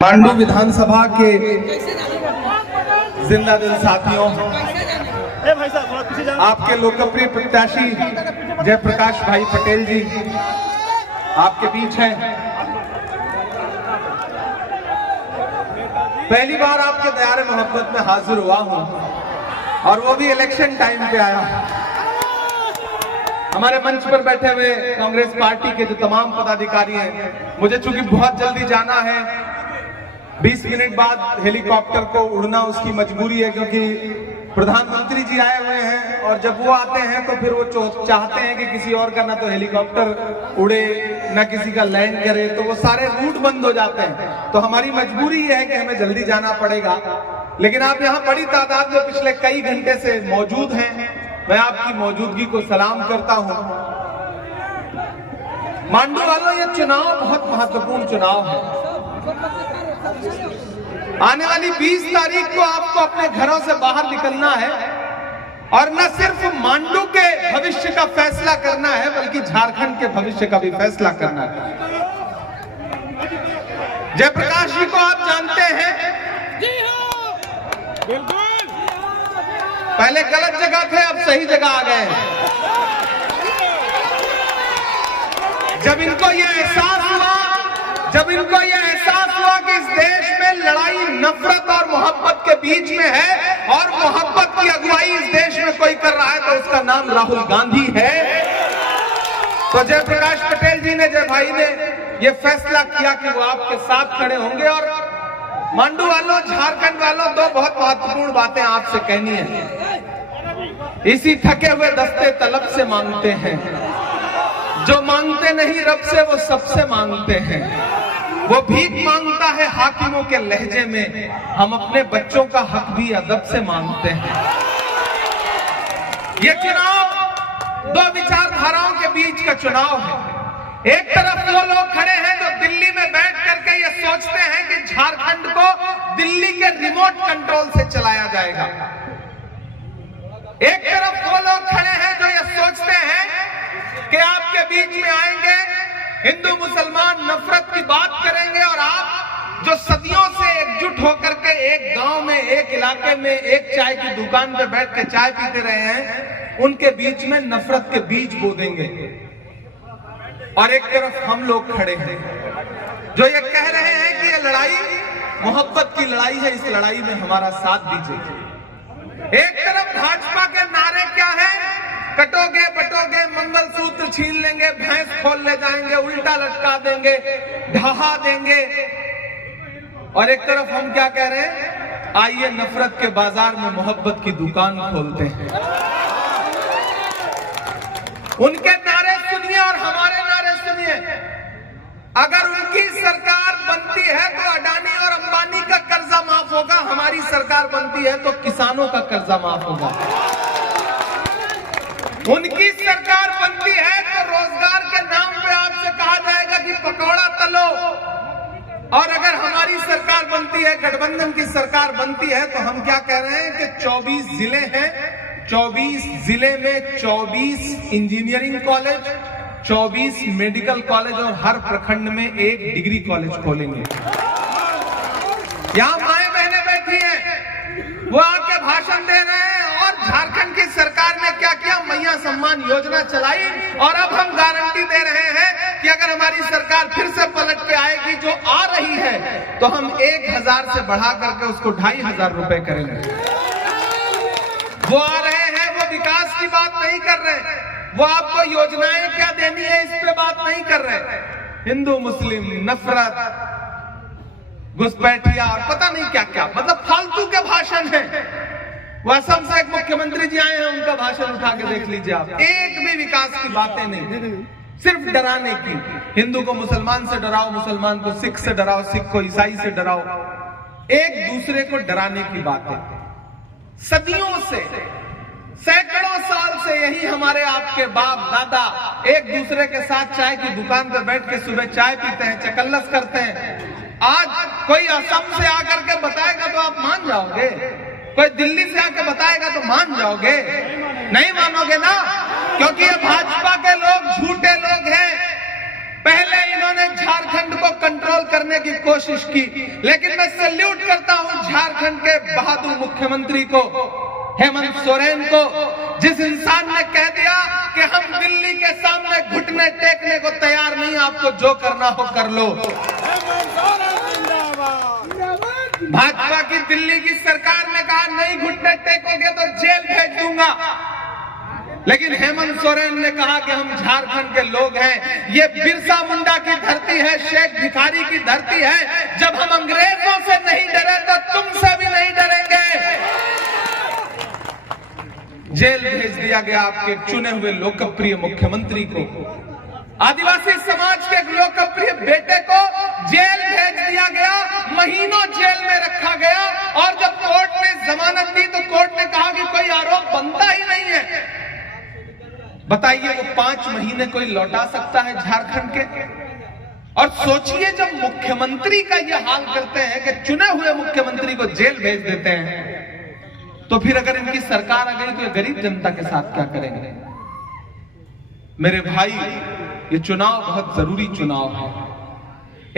मांडू विधानसभा के जिंदा दिल साथियों, आपके लोकप्रिय प्रत्याशी जयप्रकाश भाई पटेल जी आपके बीच हैं। पहली बार आपके दयारे मोहब्बत में हाजिर हुआ हूं और वो भी इलेक्शन टाइम पे आया। हमारे मंच पर बैठे हुए कांग्रेस पार्टी के जो तमाम पदाधिकारी हैं, मुझे चूंकि बहुत जल्दी जाना है, 20 मिनट बाद हेलीकॉप्टर को उड़ना उसकी मजबूरी है, क्योंकि प्रधानमंत्री जी आए हुए हैं और जब वो आते हैं तो फिर वो चाहते हैं कि किसी और का ना तो हेलीकॉप्टर उड़े ना किसी का लैंड करे, तो वो सारे रूट बंद हो जाते हैं। तो हमारी मजबूरी ये है कि हमें जल्दी जाना पड़ेगा। लेकिन आप यहाँ बड़ी तादाद में पिछले कई घंटे से मौजूद हैं, मैं आपकी मौजूदगी को सलाम करता हूँ। मांडू वालों, ये चुनाव बहुत महत्वपूर्ण चुनाव है। आने वाली 20 तारीख को आपको अपने घरों से बाहर निकलना है और न सिर्फ मांडू के भविष्य का फैसला करना है, बल्कि झारखंड के भविष्य का भी फैसला करना है। जयप्रकाश जी को आप जानते हैं, बिल्कुल पहले गलत जगह थे, अब सही जगह आ गए। जब इनको ये एहसास हुआ कि इस देश में लड़ाई नफरत और मोहब्बत के बीच में है और मोहब्बत की अगुवाई इस देश में कोई कर रहा है तो उसका नाम राहुल गांधी है, तो जयप्रकाश पटेल जी ने, जय भाई ने ये फैसला किया कि वो आपके साथ खड़े होंगे। और मांडू वालों, झारखंड वालों, दो बहुत महत्वपूर्ण बातें आपसे कहनी है। इसी थके हुए दस्ते तलब से मांगते हैं, जो मांगते नहीं रब से वो सबसे मांगते हैं। वो भीख मांगता है हाकिमों के लहजे में, हम अपने बच्चों का हक भी अदब से मांगते हैं। ये चुनाव दो विचारधाराओं के बीच का चुनाव है। एक तरफ वो लोग खड़े हैं जो दिल्ली में बैठ करके ये सोचते हैं कि झारखंड को दिल्ली के रिमोट कंट्रोल से चलाया जाएगा। एक तरफ वो लोग खड़े हैं जो ये सोचते हैं कि आपके बीच में आएंगे, हिंदू मुसलमान नफरत की बात करेंगे और आप जो सदियों से एकजुट होकर के एक गांव में, एक इलाके में, एक चाय की दुकान पे बैठ के चाय पीते रहे हैं, उनके बीच में नफरत के बीज बो देंगे। और एक तरफ हम लोग खड़े हैं जो ये कह रहे हैं कि ये लड़ाई मोहब्बत की लड़ाई है, इस लड़ाई में हमारा साथ दीजिए। एक तरफ भाजपा के नारे क्या है, कटोगे बटोगे मंगलसूत्र छीन लेंगे, भैंस खोल ले जाएंगे, उल्टा लटका देंगे, ढहा देंगे। और एक तरफ हम क्या कह रहे हैं, आइए नफरत के बाजार में मोहब्बत की दुकान खोलते हैं। उनके नारे सुनिए और हमारे नारे सुनिए। अगर उनकी सरकार बनती है तो अडानी और अंबानी का कर्जा माफ होगा, हमारी सरकार बनती है तो किसानों का कर्जा माफ होगा। उनकी सरकार बनती है तो रोजगार के नाम पे आपसे कहा जाएगा कि पकौड़ा तलो, और अगर हमारी सरकार बनती है, गठबंधन की सरकार बनती है, तो हम क्या कह रहे हैं कि 24 जिले हैं, 24 जिले में 24 इंजीनियरिंग कॉलेज, 24 मेडिकल कॉलेज और हर प्रखंड में एक डिग्री कॉलेज खोलेंगे। यहां माए बहनें बैठी हैं, वो आके भाषण दे रहे हैं और झारखंड की सरकार ने क्या किया, मैया सम्मान योजना चलाई। और अब हम गारंटी दे रहे हैं कि अगर हमारी सरकार फिर से पलट के आएगी, जो आ रही है, तो हम 1000 से बढ़ा करके उसको 2500 रुपए करेंगे। वो आ रहे हैं, वो विकास की बात नहीं कर रहे, वो आपको योजनाएं क्या देनी है इस पे बात नहीं कर रहे। हिंदू मुस्लिम नफरत, घुसपैठिया और पता नहीं क्या क्या, मतलब फालतू के भाषण हैं। वो असम से एक मुख्यमंत्री जी आए हैं, उनका भाषण उठा के देख लीजिए आप, एक भी विकास की बातें नहीं, सिर्फ डराने की। हिंदू को मुसलमान से डराओ, मुसलमान को सिख से डराओ, सिख को ईसाई से डराओ, एक दूसरे को डराने की बातें। सदियों से, सैकड़ों साल से यही हमारे आपके बाप दादा एक दूसरे के साथ चाय की दुकान पर बैठ के सुबह चाय पीते हैं, चकल्लस करते हैं। आज कोई असम से आकर के बताएगा तो आप मान जाओगे, कोई दिल्ली से आकर बताएगा तो मान जाओगे? नहीं मानोगे ना, क्योंकि ये भाजपा के लोग झूठे लोग हैं। पहले इन्होंने झारखंड को कंट्रोल करने की कोशिश की, लेकिन मैं सैल्यूट करता हूं झारखंड के बहादुर मुख्यमंत्री को, हेमंत सोरेन को, जिस इंसान ने कह दिया कि हम दिल्ली के सामने घुटने टेकने को तैयार नहीं, आपको जो करना हो कर लो। भाजपा की दिल्ली की सरकार ने कहा नहीं घुटने टेकोगे तो जेल भेज दूंगा, लेकिन हेमंत सोरेन ने कहा कि हम झारखंड के लोग हैं, ये बिरसा मुंडा की धरती है, शेख भिखारी की धरती है, जब हम अंग्रेजों से नहीं डरे तो तुमसे भी नहीं डरेंगे। जेल भेज दिया गया आपके चुने हुए लोकप्रिय मुख्यमंत्री को, आदिवासी समाज के एक लोकप्रिय बेटे को जेल भेज दिया गया, महीनों जेल में रखा गया, और जब कोर्ट ने जमानत दी तो कोर्ट ने कहा कि कोई आरोप बनता ही नहीं है। बताइए वो 5 महीने कोई लौटा सकता है झारखंड के? और सोचिए जब मुख्यमंत्री का ये हाल करते हैं कि चुने हुए मुख्यमंत्री को जेल भेज देते हैं, तो फिर अगर इनकी सरकार आ गई तो ये गरीब जनता के साथ क्या करेंगे? मेरे भाई, ये चुनाव बहुत जरूरी चुनाव है।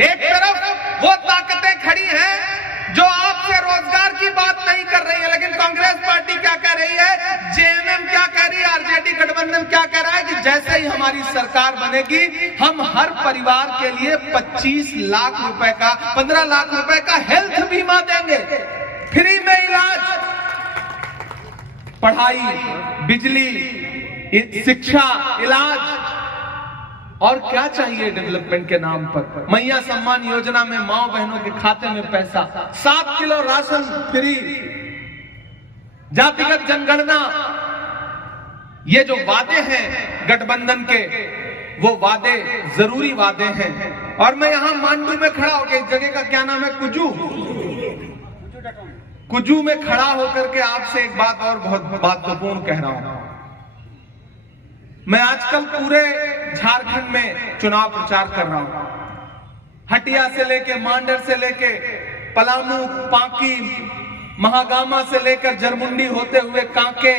एक तरफ वो ताकतें खड़ी हैं जो आपसे रोजगार की बात नहीं कर रही है, लेकिन कांग्रेस पार्टी क्या कह रही है, जेएमएम क्या कह रही है, आरजेडी गठबंधन क्या कह रहा है कि जैसे ही हमारी सरकार बनेगी हम हर परिवार के लिए 25 लाख रुपए का, 15 लाख रुपए का हेल्थ बीमा देंगे, फ्री में इलाज, पढ़ाई, बिजली, शिक्षा, इलाज, और क्या चाहिए डेवलपमेंट के नाम पर। मैया सम्मान योजना में माओ बहनों के खाते में पैसा, 7 किलो राशन फ्री, जातिगत जनगणना, ये जो वादे हैं गठबंधन के, वो वादे जरूरी वादे हैं। और मैं यहां मांडू में खड़ा होकर, इस जगह का क्या नाम है, कुजू में खड़ा होकर के आपसे एक बात और बहुत महत्वपूर्ण कह रहा हूं। मैं आजकल पूरे झारखंड में चुनाव प्रचार कर रहा हूं, हटिया से लेके मांडर से लेके पलामू, पांकी, महागामा से लेकर जरमुंडी होते हुए कांके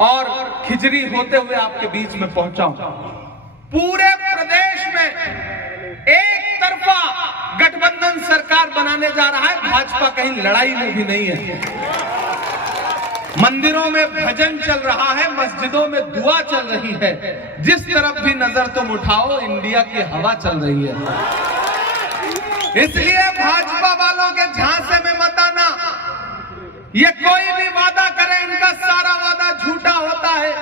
और खिजरी होते हुए आपके बीच में पहुंचा हूं। पूरे प्रदेश में एक तरफा गठबंधन सरकार बनाने जा रहा है, भाजपा कहीं लड़ाई में भी नहीं है। मंदिरों में भजन चल रहा है, मस्जिदों में दुआ चल रही है, जिस तरफ भी नजर तुम उठाओ इंडिया की हवा चल रही है। इसलिए भाजपा वालों के झांसे में मत आना, ये कोई भी वादा करे इनका सारा वादा झूठा होता है।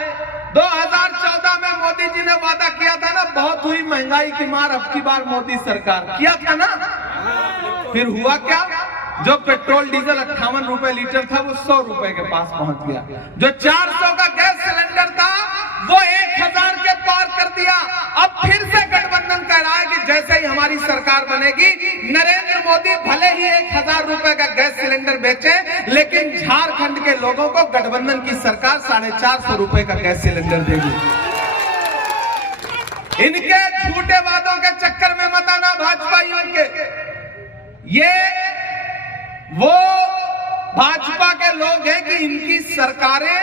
2014 में मोदी जी ने वादा किया था ना, बहुत हुई महंगाई की मार, अब की बार मोदी सरकार, किया था ना, फिर हुआ क्या, जो पेट्रोल डीजल 58 रुपए लीटर था वो 100 रुपए के पास पहुंच गया, जो 400 का गैस सिलेंडर था वो 1000 के पार कर दिया। अब फिर से गठबंधन कह रहा है कि जैसे ही हमारी सरकार बनेगी नरेंद्र मोदी भले ही 1000 रुपए का गैस सिलेंडर बेचे, लेकिन झारखंड के लोगों को गठबंधन की सरकार 450 रुपए का गैस सिलेंडर देगी। इनके झूठे वादों के चक्कर में मत आना भाजपाइयों के। ये वो भाजपा के लोग हैं कि इनकी सरकारें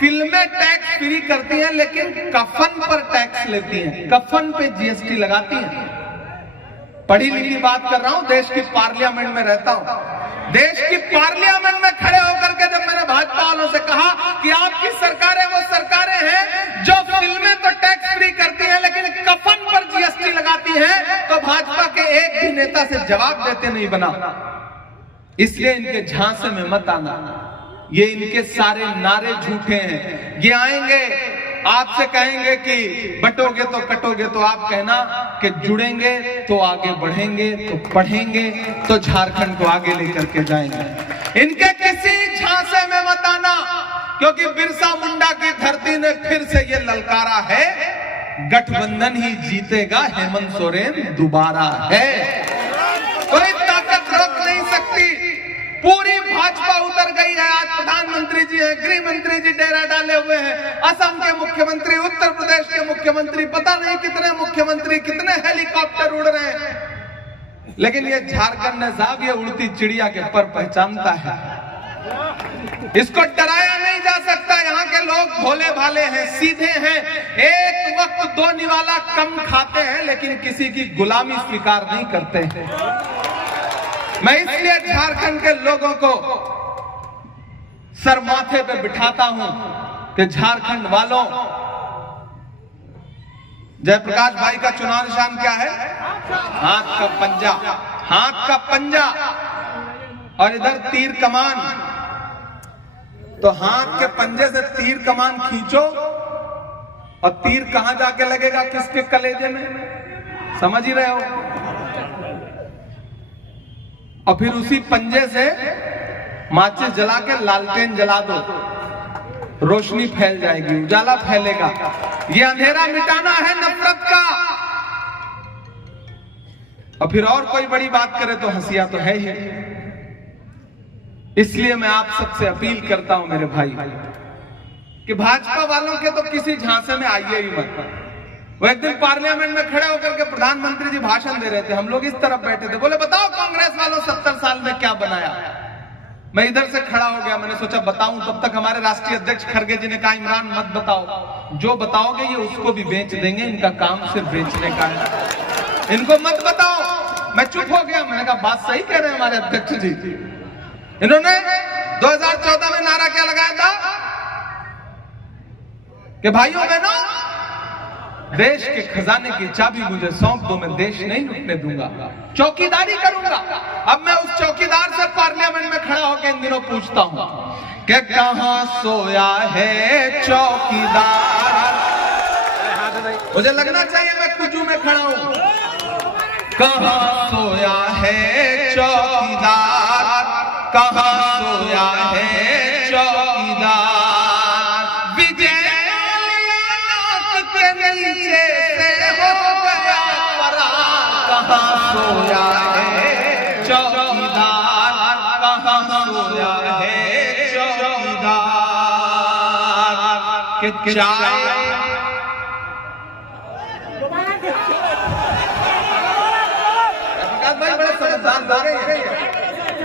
फिल्में टैक्स फ्री करती हैं, लेकिन कफन पर टैक्स लेती हैं, कफन पे जीएसटी लगाती हैं। पढ़ी लिखी बात कर रहा हूं, देश की पार्लियामेंट में रहता हूं। देश की पार्लियामेंट में खड़े होकर के जब मैंने भाजपा वालों से कहा कि आपकी सरकारें वो सरकारें हैं जो फिल्में तो टैक्स फ्री करती हैं लेकिन कफन पर जीएसटी लगाती हैं, तो भाजपा के एक भी नेता से जवाब देते नहीं बना। इसलिए इनके झांसे में मत आना, ये इनके सारे नारे झूठे हैं। ये आएंगे आपसे कहेंगे कि बटोगे तो कटोगे, तो आप कहना कि जुड़ेंगे तो आगे बढ़ेंगे, तो पढ़ेंगे तो झारखंड को आगे लेकर के जाएंगे। इनके किसी झांसे में मत आना, क्योंकि बिरसा मुंडा की धरती ने फिर से ये ललकारा है, गठबंधन ही जीतेगा, हेमंत सोरेन दोबारा है, कोई ताकत रोक नहीं सकती। पूरी भाजपा उतर गई है। आज प्रधानमंत्री जी है, गृह मंत्री जी डेरा डाले हुए हैं, असम के मुख्यमंत्री, उत्तर प्रदेश के मुख्यमंत्री, पता नहीं कितने मुख्यमंत्री, कितने हेलीकॉप्टर उड़ रहे हैं, लेकिन ये झारखंड ने साहब ये उड़ती चिड़िया के पर पहचानता है, इसको डराया नहीं जा सकता। यहाँ के लोग भोले भाले हैं, सीधे हैं। एक वक्त दो निवाला कम खाते हैं लेकिन किसी की गुलामी स्वीकार नहीं करते हैं। मैं इसलिए झारखंड के लोगों को सर माथे पे बिठाता हूं कि झारखंड वालों, जयप्रकाश भाई का चुनाव निशान क्या है? हाथ का पंजा, हाथ का पंजा, और इधर तीर कमान। तो हाथ के पंजे से तीर कमान खींचो और तीर कहां जाके लगेगा? किसके कलेजे में? समझ ही रहे हो। और फिर उसी पंजे से माचिस जला के लालटेन जला दो, रोशनी फैल जाएगी, उजाला फैलेगा। ये अंधेरा मिटाना है नफरत का। और फिर और कोई बड़ी बात करे तो हंसिया तो है ही। इसलिए मैं आप सबसे अपील करता हूं मेरे भाई कि भाजपा वालों के तो किसी झांसे में आइए ही मत। वो एक दिन पार्लियामेंट में खड़े होकर के प्रधानमंत्री जी भाषण दे रहे थे, हम लोग इस तरफ बैठे थे, बोले बताओ कांग्रेस वालों 70 साल में क्या बनाया। मैं इधर से खड़ा हो गया, मैंने सोचा बताऊं, तब तक हमारे राष्ट्रीय अध्यक्ष खड़गे जी ने कहा इमरान मत बताओ, जो बताओगे ये उसको भी बेच देंगे, इनका काम सिर्फ बेचने का है, इनको मत बताओ। मैं चुप हो गया, मैंने कहा बात सही कह रहे हैं हमारे अध्यक्ष जी। इन्होंने 2014 में नारा क्या लगाया था कि भाइयों बहनों, देश के खजाने की चाबी मुझे सौंप दो, मैं देश नहीं लूटने दूंगा, चौकीदारी करूंगा। अब मैं उस चौकीदार से पार्लियामेंट में खड़ा होकर इन दिनों पूछता हूं कि कहां सोया है चौकीदार। मुझे लगना चाहिए मैं कुजू में खड़ा हूं। कहां सोया है चौकीदार, कहां सोया है चौकीदार। विजय के नीचे से हो गया फरार, कहां सोया है चौकीदार, कहां सोया है चौकीदार। के चाय भाई बड़े समझदार लोग हैं,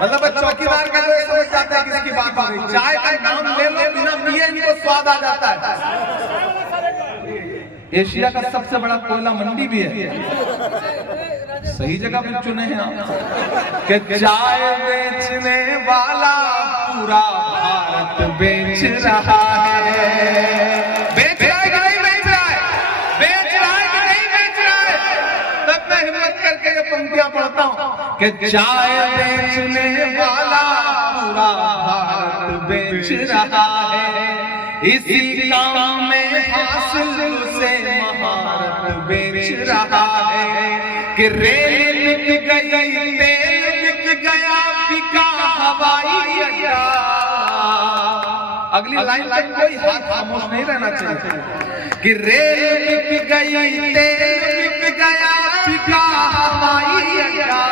मतलब चौकीदार का जो समझ जाता है किसकी बात हो रही। चाय का नाम ले लो, बिना पिए इनको स्वाद आ जाता है। एशिया का सबसे बड़ा कोयला मंडी भी है, सही जगह भी चुने हैं आप। कि चाय बेचने वाला पूरा भारत बेच रहा है। बेच रहा है कि नहीं बेच रहा है? बेच रहा है कि नहीं बेच रहा है? तब मैं हिम्मत करके ये पंक्तियां पढ़ता हूं कि चाय बेचने वाला पूरा भारत बेच रहा है। इसी काम में हासिल उसे महारत बेच रहा है। कि रेल बिक गई, तेल बिक गया, बिका हवाई अड्डा। अगली लाइन तक कोई हाथ खामोश नहीं रहना चाहिए। कि रेल बिक गई, तेल बिक गया, बिका हवाई अड्डा।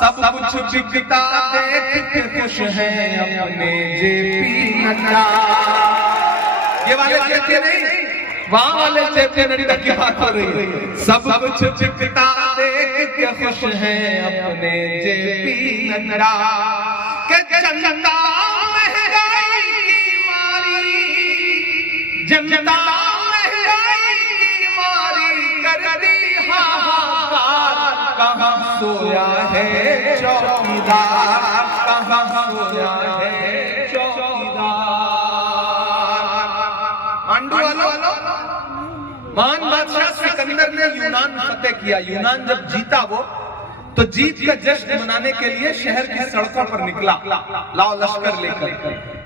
सब कुछ बिकता देख के खुश हैं अपने जेपी नड्डा। ये वाले जेपी नहीं, वहां वाले जेपी नड्डा की बात हो रही है। सब कुछ बिकता देख के खुश हैं अपने जेपी नड्डा। के जनता महंगाई की मारी, जनता महंगाई की मारी कर दी हाहाकार। कहां सोया है चौकीदार, कहां सोया है चौकीदार। आंडू वालों, महान बादशाह सिकंदर ने यूनान फतेह किया। यूनान जब जीता वो, तो जीत का जश्न मनाने के लिए शहर की सड़कों पर निकला, लाओ लश्कर लेकर।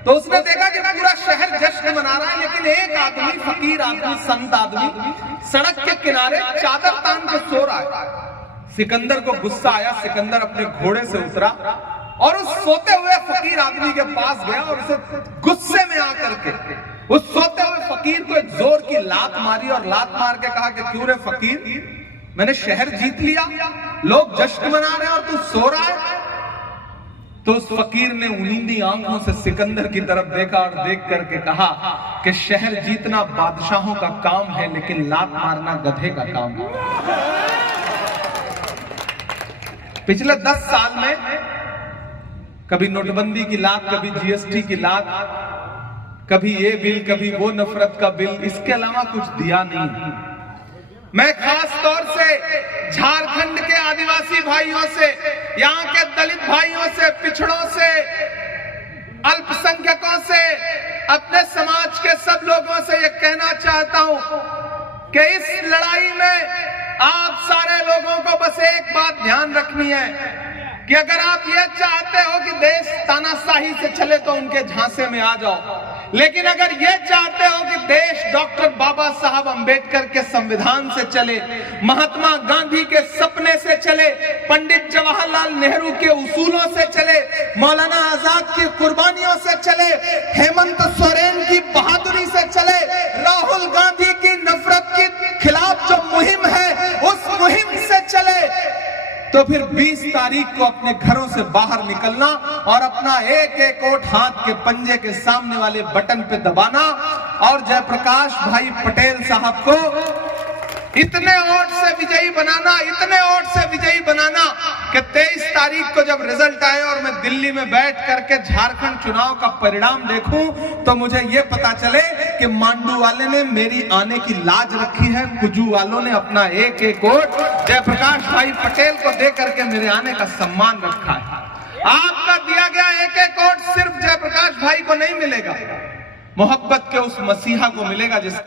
तो उसने देखा कि पूरा शहर जश्न मना रहा है, लेकिन एक आदमी, फकीर आदमी, संत आदमी सड़क के किनारे चादर तान के सो रहा है। सिकंदर को गुस्सा आया, सिकंदर अपने घोड़े से उतरा और उस सोते हुए फकीर आदमी के पास गया और उसे गुस्से में आकर के उस सोते हुए फकीर को एक जोर की लात मारी और लात मार के कहा कि क्यों रे फकीर, मैंने शहर जीत लिया, लोग जश्न मना रहे हैं और तू सो रहा है। तो उस फकीर ने उनींदी आंखों से सिकंदर की तरफ देखा और देख करके कहा कि शहर जीतना बादशाहों का काम है, लेकिन लात मारना गधे का काम है। पिछले 10 साल में कभी नोटबंदी की लात, कभी जीएसटी की लात, कभी ये बिल, कभी वो नफरत का बिल, इसके अलावा कुछ दिया नहीं। मैं खास तौर से झारखंड के आदिवासी भाइयों से, यहाँ के दलित भाइयों से, पिछड़ों से, अल्पसंख्यकों से, अपने समाज के सब लोगों से ये कहना चाहता हूं कि इस लड़ाई में आप सारे लोगों को बस एक बात ध्यान रखनी है कि अगर आप ये चाहते हो कि देश तानाशाही से चले तो उनके झांसे में आ जाओ, लेकिन अगर ये चाहते हो कि देश डॉक्टर बाबा साहब अंबेडकर के संविधान से चले, महात्मा गांधी के सपने से चले, पंडित जवाहरलाल नेहरू के उसूलों से चले, मौलाना आजाद की कुर्बानियों से चले, हेमंत सोरेन की बहादुरी से चले, राहुल गांधी की नफरत के खिलाफ जो मुहिम है उस मुहिम से चले, तो फिर 20 तारीख को अपने घरों से बाहर निकलना और अपना एक एक वोट हाथ के पंजे के सामने वाले बटन पे दबाना और जयप्रकाश भाई पटेल साहब को इतने वोट से विजयी बनाना, इतने वोट से विजयी बनाना कि 23 तारीख को जब रिजल्ट आए और मैं दिल्ली में बैठ करके झारखंड चुनाव का परिणाम देखूं तो मुझे ये पता चले कि मांडू वाले ने मेरी आने की लाज रखी है, कुजू वालों ने अपना एक एक वोट जयप्रकाश भाई पटेल को दे करके मेरे आने का सम्मान रखा है। आपका दिया गया एक एक वोट सिर्फ जयप्रकाश भाई को नहीं मिलेगा, मोहब्बत के उस मसीहा को मिलेगा जिस